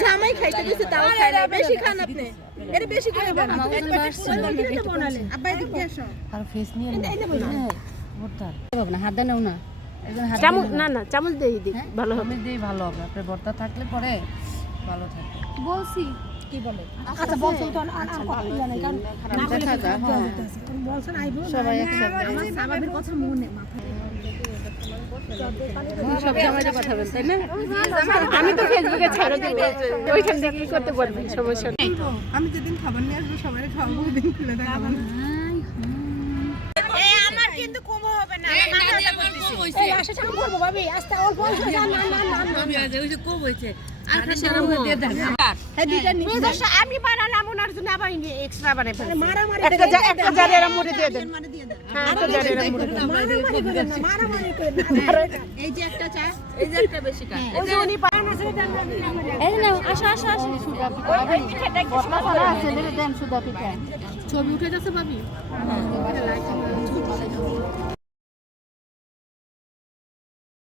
জামাই খাইতে দিছে তাও খাই না, বেশি খান আপনি। এটা বেশি করে বানান। আব্বাই দিকে আসো। আর ফেস নিয়ে ভর্তা না, হাত দাও না। চামচ না না চামচ দেই দিই ভালো হবে। আমি দেই ভালো হবে। আপনার ভর্তা থাকলে পরে ভালো থাকে। বলছি কি বলে? আচ্ছা বলছেন তো আর কথা নাই কারণ না বলে বলছেন আইবো সবাই একসাথে আমার স্বাভাবিক কথা মনে মাথায় সব জামাইদের কথা বলতে না। আমি তো ফেসবুকে ছাড়ো দিব, ওইখান থেকে কি করতে পারবেন, সমস্যা নেই। আমি যেদিন খাবার নিয়ে আসবো সবাই খাওয়াবো, ওইদিন খুলে দেখাবো না। আমার কিন্তু কম হবে না, আমার মাথাটা করতেছে। এই আশা চাম করব ভাবি, আস্তে অল্প অল্প না না না না ওই যে কম হইছে আর খাসার মধ্যে দিয়ে দেন। এই দুইটা নিয়ে মেজাজটা আমি বানালাম, ওনার জন্য আবার এক্সট্রা বানাই ফেলছি। মারামারি একটা জারের মুড়ি দিয়ে দেন। মানে দিয়ে দেন। হ্যাঁ, একটা জারের মুড়ি। মারামারি করেন না। এই যে একটা চা, এই যে একটা বেশি কাট। ওই যে উনি পান আছে দেন। এই না আসো আসো আসো সুদা পিঠা। ওই পিঠাটা বটলা ছাড়া আছে দেন সুদা পিঠা। ছবি উঠে যাচ্ছে ভাবি।